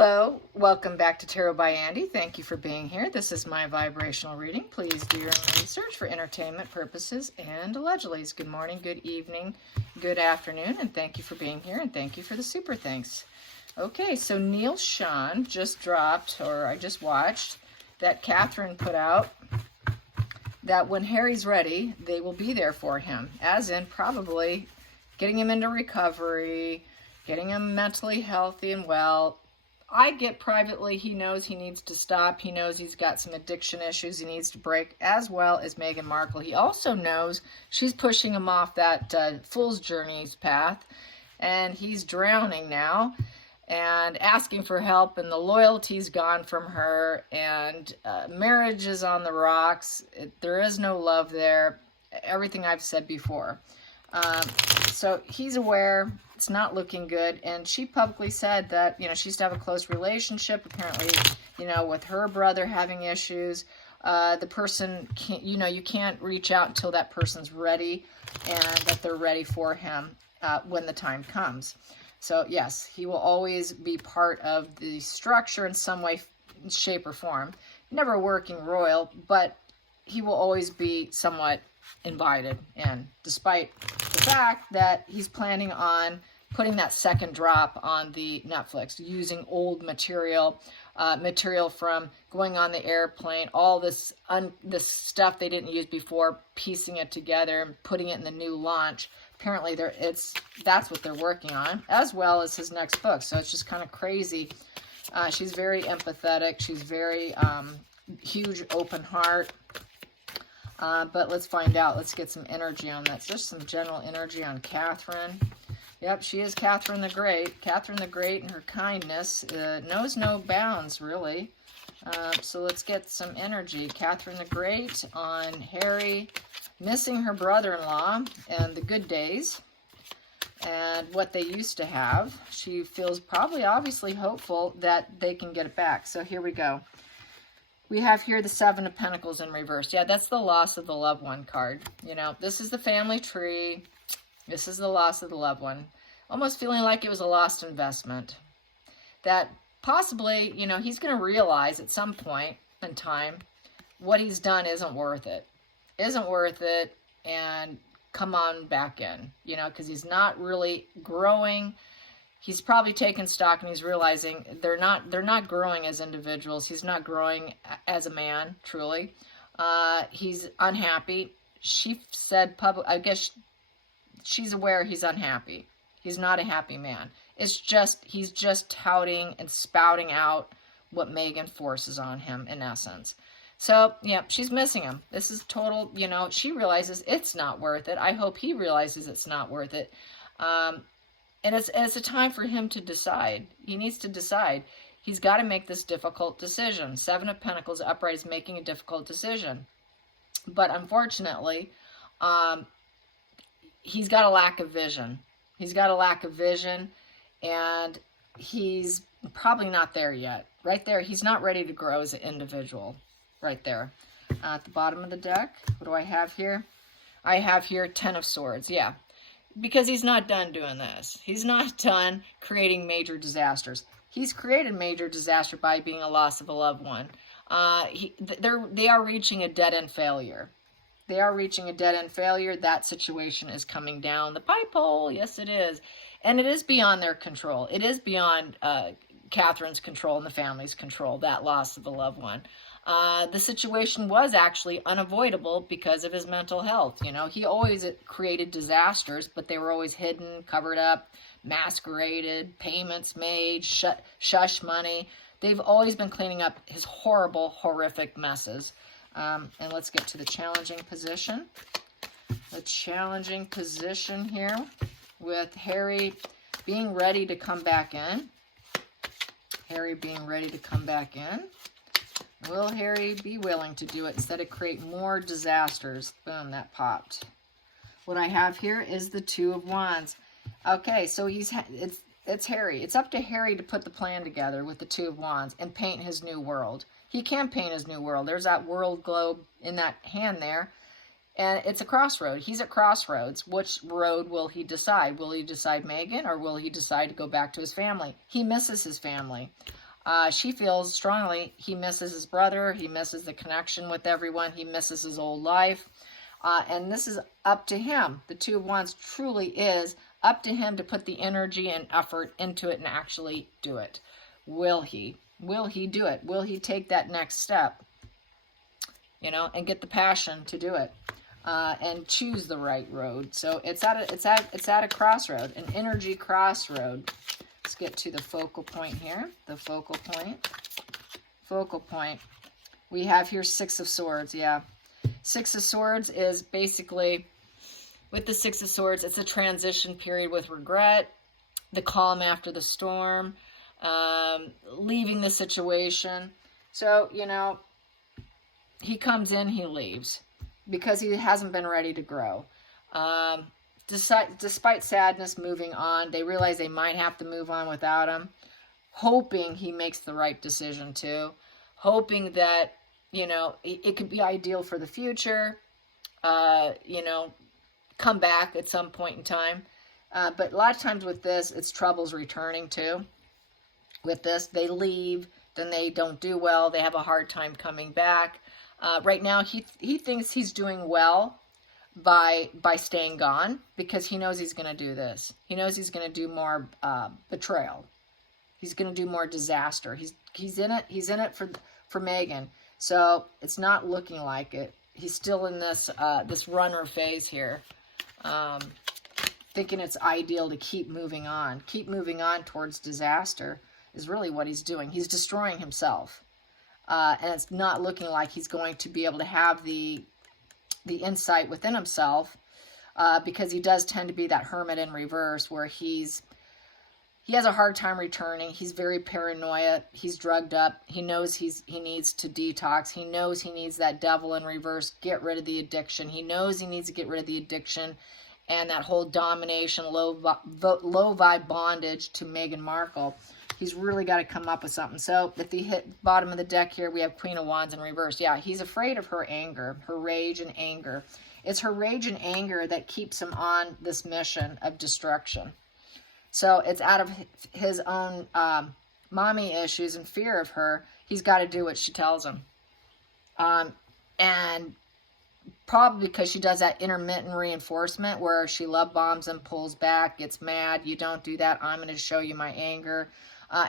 Hello, welcome back to Tarot by Andy. Thank you for being here. This is my vibrational reading. Please do your own research for entertainment purposes and allegedly. Good morning, good evening, good afternoon, and thank you for being here, and thank you for the super thanks. Okay, so Neil Sean just dropped, or I just watched, that Catherine put out that when Harry's ready, they will be there for him, as in probably getting him into recovery, getting him mentally healthy and well. I get privately, he knows he needs to stop. He knows he's got some addiction issues he needs to break, as well as Meghan Markle. He also knows she's pushing him off that fool's journeys path, and he's drowning now and asking for help, and the loyalty's gone from her, and marriage is on the rocks. There is no love there. Everything I've said before. So he's aware it's not looking good, and she publicly said that, she used to have a close relationship, apparently, with her brother having issues. The person can't, you can't reach out until that person's ready, and that they're ready for him when the time comes. So yes, he will always be part of the structure in some way, shape, or form. Never a working royal, but he will always be somewhat invited in, despite the fact that he's planning on putting that second drop on the Netflix, using old material, material from going on the airplane, all this this stuff they didn't use before, piecing it together and putting it in the new launch. Apparently that's what they're working on, as well as his next book. So it's just kind of crazy. She's very empathetic. She's very huge open heart. But let's find out. Let's get some energy on that. Just some general energy on Catherine. Yep, she is Catherine the Great. Catherine the Great and her kindness knows no bounds, really. So let's get some energy. Catherine the Great on Harry missing her brother-in-law and the good days and what they used to have. She feels probably obviously hopeful that they can get it back. So here we go. We have here the Seven of Pentacles in reverse. Yeah, that's the loss of the loved one card. This is the family tree. This is the loss of the loved one. Almost feeling like it was a lost investment. That possibly, he's going to realize at some point in time what he's done isn't worth it. Isn't worth it, and come on back in, because he's not really growing. He's probably taken stock and he's realizing they're not growing as individuals. He's not growing as a man, truly. He's unhappy. She said I guess she's aware he's unhappy. He's not a happy man. He's just touting and spouting out what Meghan forces on him, in essence. So, yeah, she's missing him. This is total, she realizes it's not worth it. I hope he realizes it's not worth it. And it's a time for him to decide. He needs to decide. He's got to make this difficult decision. Seven of Pentacles upright is making a difficult decision. But unfortunately, he's got a lack of vision. He's got a lack of vision, and he's probably not there yet. Right there, he's not ready to grow as an individual. Right there. At the bottom of the deck, what do I have here? I have here Ten of Swords. Yeah. Because he's not done doing this. He's not done creating major disasters. He's created major disaster by being a loss of a loved one. They are reaching a dead-end failure. They are reaching a dead-end failure. That situation is coming down the pipe hole. Yes, it is. And it is beyond their control. It is beyond Catherine's control and the family's control, that loss of a loved one. The situation was actually unavoidable because of his mental health. He always created disasters, but they were always hidden, covered up, masqueraded, payments made, shush money. They've always been cleaning up his horrible, horrific messes. And let's get to the challenging position. The challenging position here with Harry being ready to come back in. Harry being ready to come back in. Will Harry be willing to do it instead of create more disasters? Boom, that popped. What I have here is the Two of Wands. Okay, so it's Harry. It's up to Harry to put the plan together with the Two of Wands and paint his new world. He can paint his new world. There's that world globe in that hand there. And it's a crossroad. He's at crossroads. Which road will he decide? Will he decide Meghan, or will he decide to go back to his family? He misses his family. She feels strongly he misses his brother. He misses the connection with everyone. He misses his old life. And this is up to him. The Two of Wands truly is up to him to put the energy and effort into it and actually do it. Will he? Will he do it? Will he take that next step? You know, and get the passion to do it, and choose the right road. So it's at a crossroad, an energy crossroad. Let's get to the focal point here. The focal point. Focal point. We have here Six of Swords. Yeah. Six of Swords is basically, with the Six of Swords, it's a transition period with regret, the calm after the storm, leaving the situation. So, you know, he comes in, he leaves, because he hasn't been ready to grow. Despite sadness, moving on, they realize they might have to move on without him, hoping he makes the right decision too, hoping that, you know, it could be ideal for the future, you know, come back at some point in time. But a lot of times with this, it's troubles returning too. With this, they leave, then they don't do well, they have a hard time coming back. Right now, he thinks he's doing well by staying gone, because he knows he's going to do this. He knows he's going to do more betrayal. He's going to do more disaster. He's in it for Megan. So it's not looking like it. He's still in this this runner phase here, thinking it's ideal to keep moving on. Keep moving on towards disaster is really what he's doing. He's destroying himself. And it's not looking like he's going to be able to have the insight within himself, because he does tend to be that hermit in reverse, where he has a hard time returning. He's very paranoia. He's drugged up. He knows he needs to detox. He knows he needs that devil in reverse, get rid of the addiction. He knows he needs to get rid of the addiction and that whole domination, low vibe bondage to Meghan Markle. He's really got to come up with something. So if you hit bottom of the deck here, we have Queen of Wands in reverse. Yeah, he's afraid of her anger, her rage and anger. It's her rage and anger that keeps him on this mission of destruction. So it's out of his own mommy issues and fear of her. He's got to do what she tells him. And probably because she does that intermittent reinforcement where she love bombs and pulls back, gets mad. You don't do that. I'm going to show you my anger.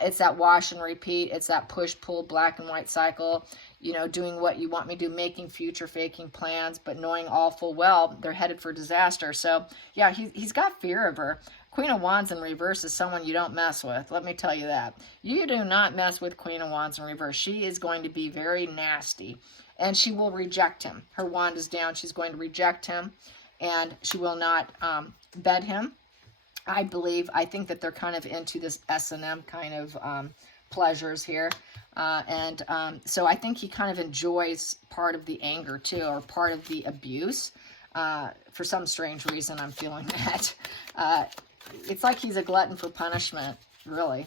It's that wash and repeat. It's that push-pull black and white cycle. You know, doing what you want me to do, making future faking plans, but knowing all full well they're headed for disaster. So, yeah, he's got fear of her. Queen of Wands in reverse is someone you don't mess with. Let me tell you that. You do not mess with Queen of Wands in reverse. She is going to be very nasty, and she will reject him. Her wand is down. She's going to reject him, and she will not bed him. I think that they're kind of into this S&M kind of pleasures here. So I think he kind of enjoys part of the anger too, or part of the abuse. For some strange reason, I'm feeling that. It's like he's a glutton for punishment, really.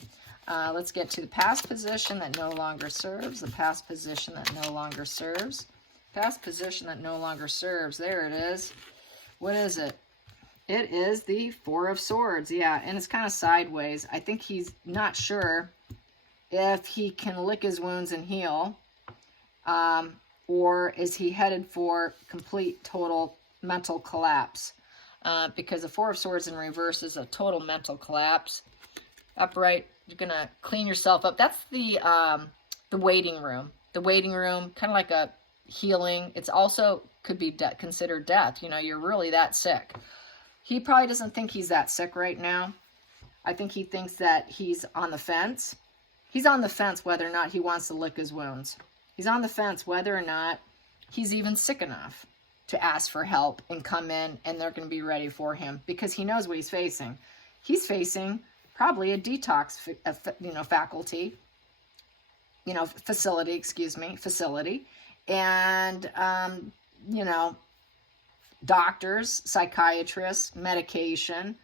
Let's get to the past position that no longer serves. The past position that no longer serves. Past position that no longer serves. There it is. What is it? It is the Four of Swords. Yeah, and it's kind of sideways. I think he's not sure if he can lick his wounds and heal, or is he headed for complete, total mental collapse? Because the Four of Swords in reverse is a total mental collapse. Upright, you're going to clean yourself up. That's the waiting room. The waiting room, kind of like a healing. It's also could be considered death. You know, you're really that sick. He probably doesn't think he's that sick right now. I think he thinks that he's on the fence. He's on the fence whether or not he wants to lick his wounds. He's on the fence whether or not he's even sick enough to ask for help and come in, and they're going to be ready for him, because he knows what he's facing. He's facing probably a detox facility, and, doctors, psychiatrists, medication.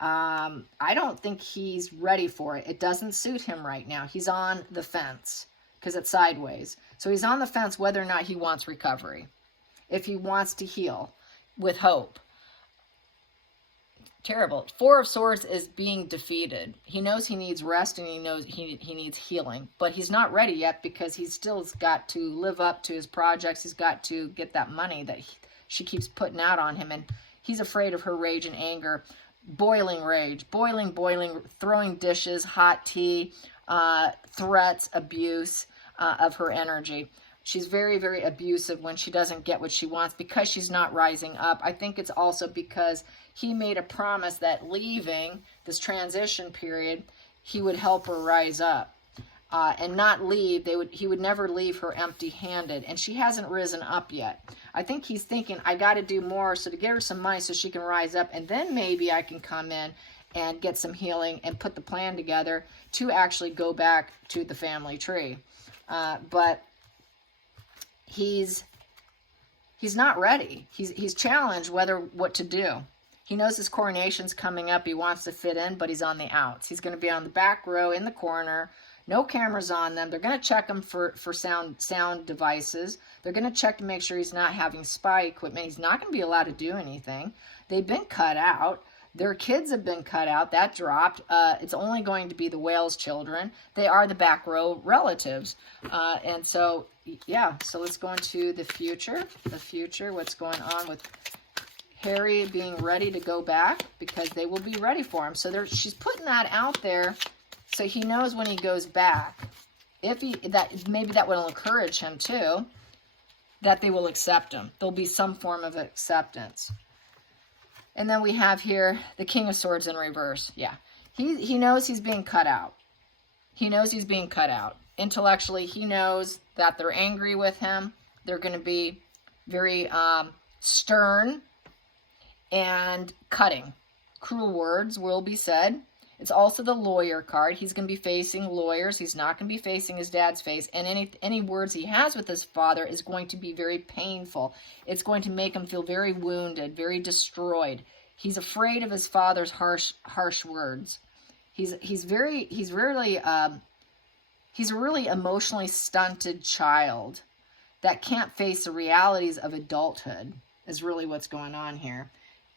I don't think he's ready for it. It doesn't suit him right now. He's on the fence because it's sideways. So he's on the fence whether or not he wants recovery, if he wants to heal with hope. Terrible. Four of Swords is being defeated. He knows he needs rest and he knows he needs healing, but he's not ready yet because he's still got to live up to his projects. He's got to get that money that she keeps putting out on him, and he's afraid of her rage and anger. Boiling rage, boiling, throwing dishes, hot tea, threats, abuse of her energy. She's very, very abusive when she doesn't get what she wants because she's not rising up. I think it's also because he made a promise that leaving this transition period, he would help her rise up and not leave. He would never leave her empty-handed, and she hasn't risen up yet. I think he's thinking, I got to do more so to get her some money so she can rise up, and then maybe I can come in and get some healing and put the plan together to actually go back to the family tree. But he's not ready. He's challenged what to do. He knows his coronation's coming up. He wants to fit in, but he's on the outs. He's going to be on the back row in the corner. No cameras on them. They're going to check him for sound devices. They're going to check to make sure he's not having spy equipment. He's not going to be allowed to do anything. They've been cut out. Their kids have been cut out. That dropped. It's only going to be the Wales children. They are the back row relatives. And so, yeah, so let's go into the future. The future, what's going on with Harry being ready to go back, because they will be ready for him. So she's putting that out there so he knows when he goes back, maybe that will encourage him too, that they will accept him. There'll be some form of acceptance. And then we have here the King of Swords in reverse. Yeah, he knows he's being cut out. He knows he's being cut out. Intellectually, he knows that they're angry with him. They're going to be very stern and cutting. Cruel words will be said. It's also the lawyer card. He's going to be facing lawyers. He's not going to be facing his dad's face. And any words he has with his father is going to be very painful. It's going to make him feel very wounded, very destroyed. He's afraid of his father's harsh words. He's a really emotionally stunted child that can't face the realities of adulthood, is really what's going on here.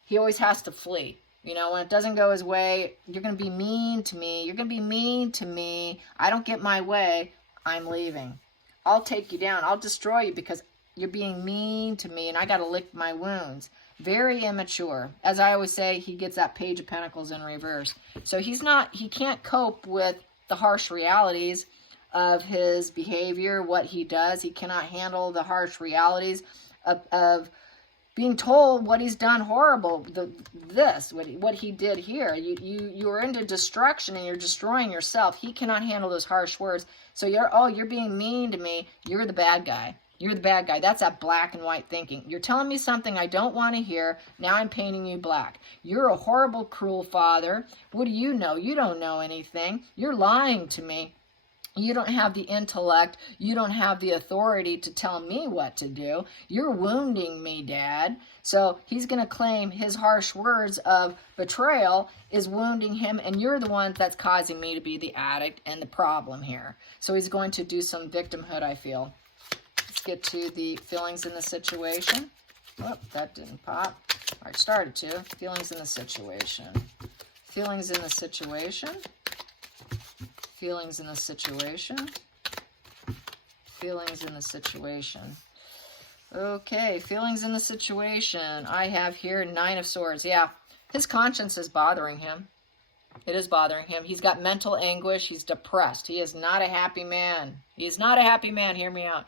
He always has to flee. You know, when it doesn't go his way, you're going to be mean to me. You're going to be mean to me. I don't get my way. I'm leaving. I'll take you down. I'll destroy you because you're being mean to me and I got to lick my wounds. Very immature. As I always say, he gets that Page of Pentacles in reverse. So he can't cope with the harsh realities of his behavior, what he does. He cannot handle the harsh realities of being told what he's done horrible, what he did here. You're into destruction and you're destroying yourself. He cannot handle those harsh words. So you're being mean to me. You're the bad guy. You're the bad guy. That's that black and white thinking. You're telling me something I don't want to hear. Now I'm painting you black. You're a horrible, cruel father. What do you know? You don't know anything. You're lying to me. You don't have the intellect. You don't have the authority to tell me what to do. You're wounding me, Dad. So he's going to claim his harsh words of betrayal is wounding him, and you're the one that's causing me to be the addict and the problem here. So he's going to do some victimhood, I feel. Let's get to the feelings in the situation. Oh, that didn't pop. Or it started to. Feelings in the situation. Feelings in the situation. Feelings in the situation. Feelings in the situation. Okay, feelings in the situation. I have here Nine of Swords. Yeah, his conscience is bothering him. It is bothering him. He's got mental anguish. He's depressed. He is not a happy man. He is not a happy man. Hear me out.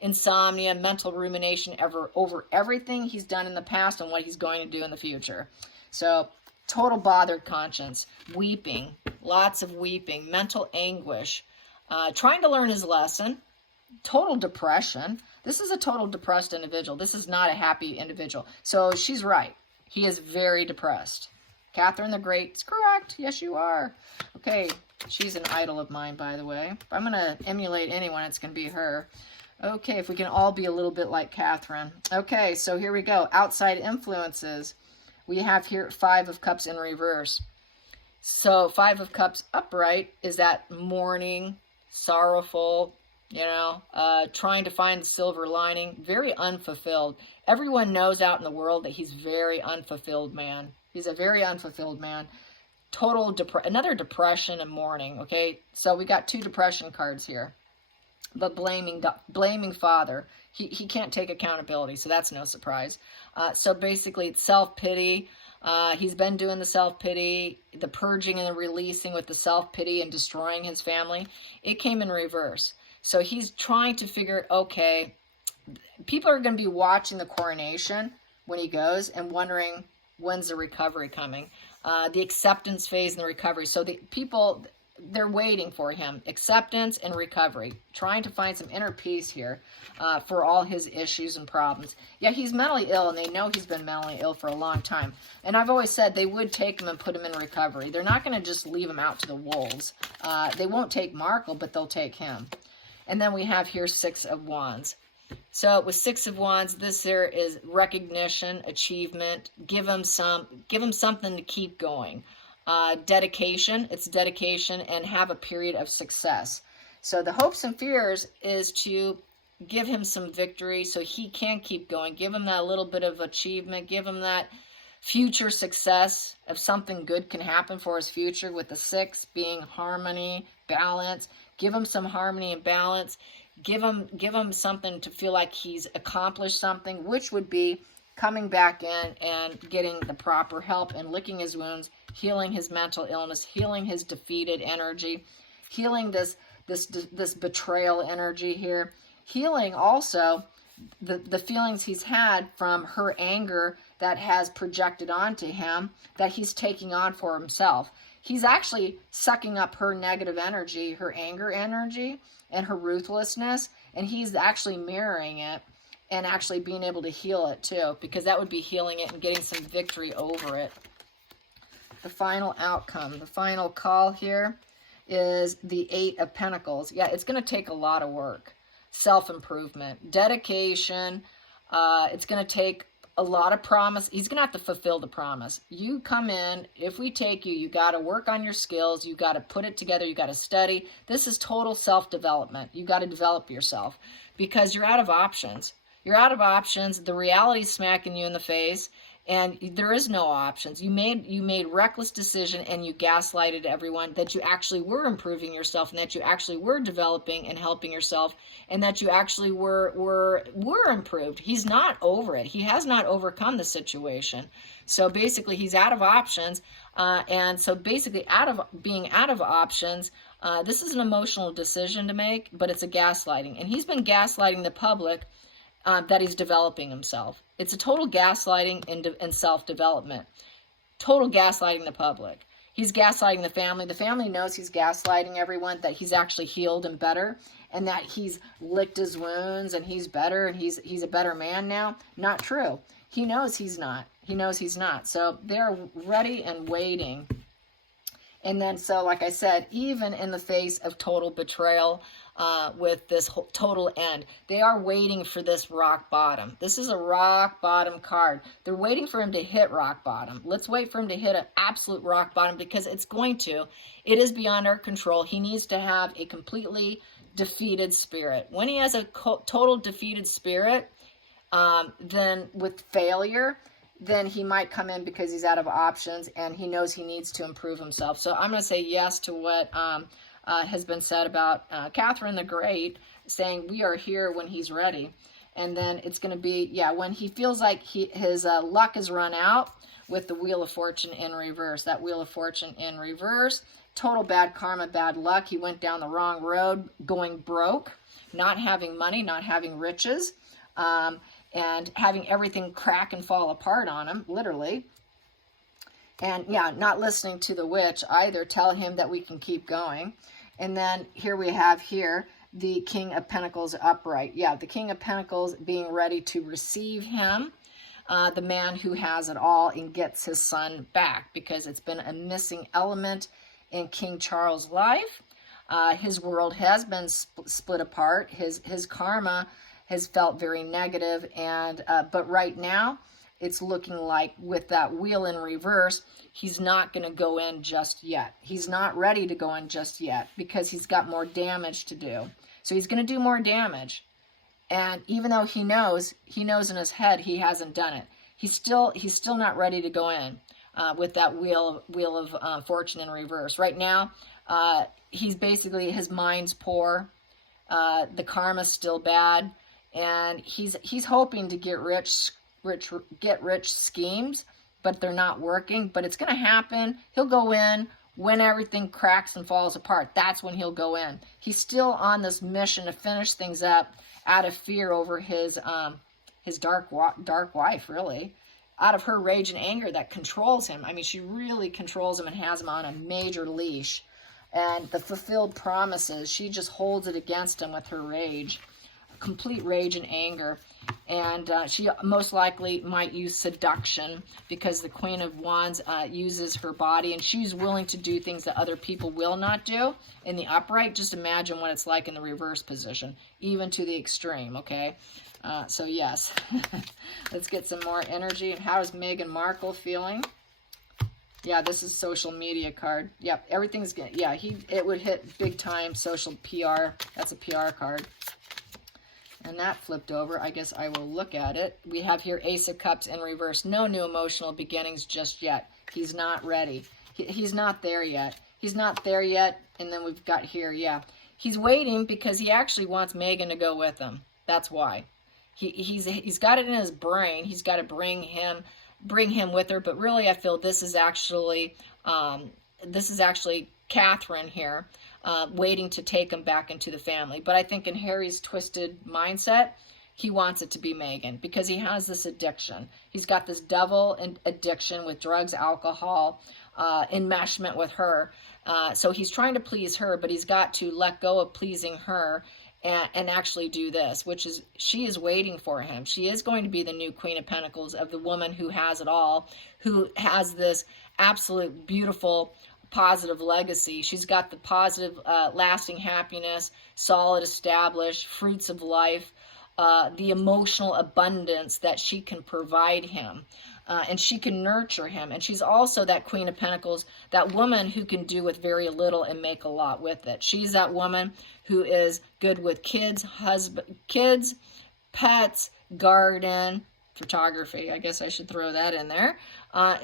Insomnia, mental rumination over everything he's done in the past and what he's going to do in the future. So, total bothered conscience, weeping, lots of weeping, mental anguish, trying to learn his lesson, total depression. This is a total depressed individual. This is not a happy individual. So she's right. He is very depressed. Catherine the Great is correct. Yes, you are. Okay, she's an idol of mine, by the way. If I'm going to emulate anyone, it's going to be her. Okay, if we can all be a little bit like Catherine. Okay, so here we go. Outside influences. We have here Five of Cups in reverse. So Five of Cups upright is that mourning, sorrowful, trying to find the silver lining, very unfulfilled. Everyone knows out in the world that he's very unfulfilled man. He's a very unfulfilled man. Total another depression and mourning. Okay, so we got 2 depression cards here. But blaming father. He can't take accountability, so that's no surprise. So basically, it's self-pity. He's been doing the self-pity, the purging and the releasing with the self-pity and destroying his family. It came in reverse. So he's trying to figure, okay, people are going to be watching the coronation when he goes and wondering, when's the recovery coming? The acceptance phase and the recovery. So the people, they're waiting for him. Acceptance and recovery. Trying to find some inner peace here for all his issues and problems. Yeah, he's mentally ill, and they know he's been mentally ill for a long time. And I've always said they would take him and put him in recovery. They're not going to just leave him out to the wolves. They won't take Markle, but they'll take him. And then we have here 6 of Wands. So with 6 of Wands, this here is recognition, achievement. Give him something to keep going. Dedication, it's dedication, and have a period of success. So the hopes and fears is to give him some victory so he can keep going. Give him that little bit of achievement. Give him that future success of something good can happen for his future, with the 6 being harmony, balance. Give him some harmony and balance. Give him something to feel like he's accomplished something, which would be coming back in and getting the proper help and licking his wounds, healing his mental illness, healing his defeated energy, healing this betrayal energy here, healing also the feelings he's had from her anger that has projected onto him, that he's taking on for himself. He's actually sucking up her negative energy, her anger energy, and her ruthlessness, and he's actually mirroring it and actually being able to heal it too, because that would be healing it and getting some victory over it. The final outcome, the final call here is the 8 of Pentacles. Yeah, it's going to take a lot of work. Self-improvement, dedication. It's going to take a lot of promise. He's going to have to fulfill the promise. You come in, if we take you, you got to work on your skills. You got to put it together. You got to study. This is total self-development. You got to develop yourself because you're out of options. You're out of options. The reality's smacking you in the face, and there is no options. You made reckless decision, and you gaslighted everyone that you actually were improving yourself, and that you actually were developing and helping yourself, and that you actually were improved. He's not over it. He has not overcome the situation. So basically, he's out of options, and so basically, being out of options, this is an emotional decision to make, but it's a gaslighting, and he's been gaslighting the public. That he's developing himself. It's a total gaslighting and self-development. Total gaslighting the public. He's gaslighting the family. The family knows he's gaslighting everyone, that he's actually healed and better, and that he's licked his wounds and he's better and he's a better man now. Not true. He knows he's not. He knows he's not. So they're ready and waiting. And then, so like I said, even in the face of total betrayal, with this total end, they are waiting for this rock bottom. This is a rock bottom card. They're waiting for him to hit rock bottom. Let's wait for him to hit an absolute rock bottom, because it's going to. It is beyond our control. He needs to have a completely defeated spirit. When he has a total defeated spirit, then with failure, then he might come in because he's out of options and he knows he needs to improve himself. So I'm going to say yes to what has been said about Catherine the Great, saying we are here when he's ready. And then it's going to be, yeah, when he feels like his luck has run out, with the Wheel of Fortune in reverse. That Wheel of Fortune in reverse. Total bad karma, bad luck. He went down the wrong road, going broke, not having money, not having riches, and having everything crack and fall apart on him, literally. And yeah, not listening to the witch either, tell him that we can keep going. And then here we have here the King of Pentacles upright. Yeah, the King of Pentacles being ready to receive him, the man who has it all and gets his son back, because it's been a missing element in King Charles' life. His world has been split apart. His karma has felt very negative, and but right now it's looking like, with that wheel in reverse, he's not going to go in just yet. He's not ready to go in just yet because he's got more damage to do. So he's going to do more damage. And even though he knows in his head he hasn't done it, he's still not ready to go in. with that wheel of fortune in reverse. Right now, he's basically, his mind's poor. The karma's still bad, and he's hoping to get rich schemes, but they're not working. But it's going to happen. He'll go in when everything cracks and falls apart. That's when he'll go in. He's still on this mission to finish things up out of fear over his dark wife, really, out of her rage and anger that controls him. I mean, she really controls him and has him on a major leash. And the fulfilled promises, she just holds it against him with her rage, complete rage and anger. And she most likely might use seduction, because the Queen of Wands uses her body, and she's willing to do things that other people will not do in the upright. Just imagine what it's like in the reverse position, even to the extreme, okay? So yes, let's get some more energy. How is Meghan Markle feeling? Yeah, this is social media card. Yep, everything's good. Yeah, it would hit big time social PR. That's a PR card. And that flipped over. I guess I will look at it. We have here Ace of Cups in reverse. No new emotional beginnings just yet. He's not ready. He's not there yet. He's not there yet. And then we've got here, yeah. He's waiting because he actually wants Meghan to go with him. That's why. He's got it in his brain. He's got to bring him with her. But really, I feel this is actually Catherine here, waiting to take him back into the family. But I think in Harry's twisted mindset, he wants it to be Meghan, because he has this addiction. He's got this devil addiction with drugs, alcohol, enmeshment with her. So he's trying to please her, but he's got to let go of pleasing her and actually do this, which is, she is waiting for him. She is going to be the new Queen of Pentacles, of the woman who has it all, who has this absolute beautiful positive legacy. She's got the positive lasting happiness, solid established fruits of life, the emotional abundance that she can provide him, and she can nurture him. And she's also that Queen of Pentacles, that woman who can do with very little and make a lot with it. She's that woman who is good with kids, pets, garden, photography. I guess I should throw that in there.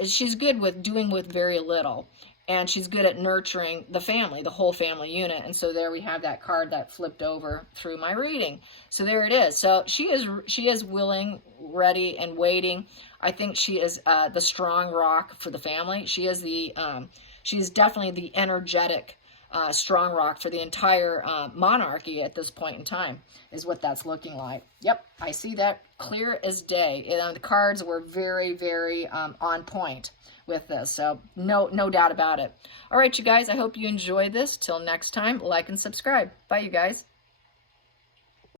She's good with doing with very little. And she's good at nurturing the family, the whole family unit. And so there we have that card that flipped over through my reading. So there it is. So she is willing, ready, and waiting. I think she is the strong rock for the family. She is definitely the energetic strong rock for the entire monarchy at this point in time, is what that's looking like. Yep, I see that clear as day. The cards were very, very on point with this, so no doubt about it. All right, you guys, I hope you enjoyed this. Till next time, like and subscribe. Bye, you guys.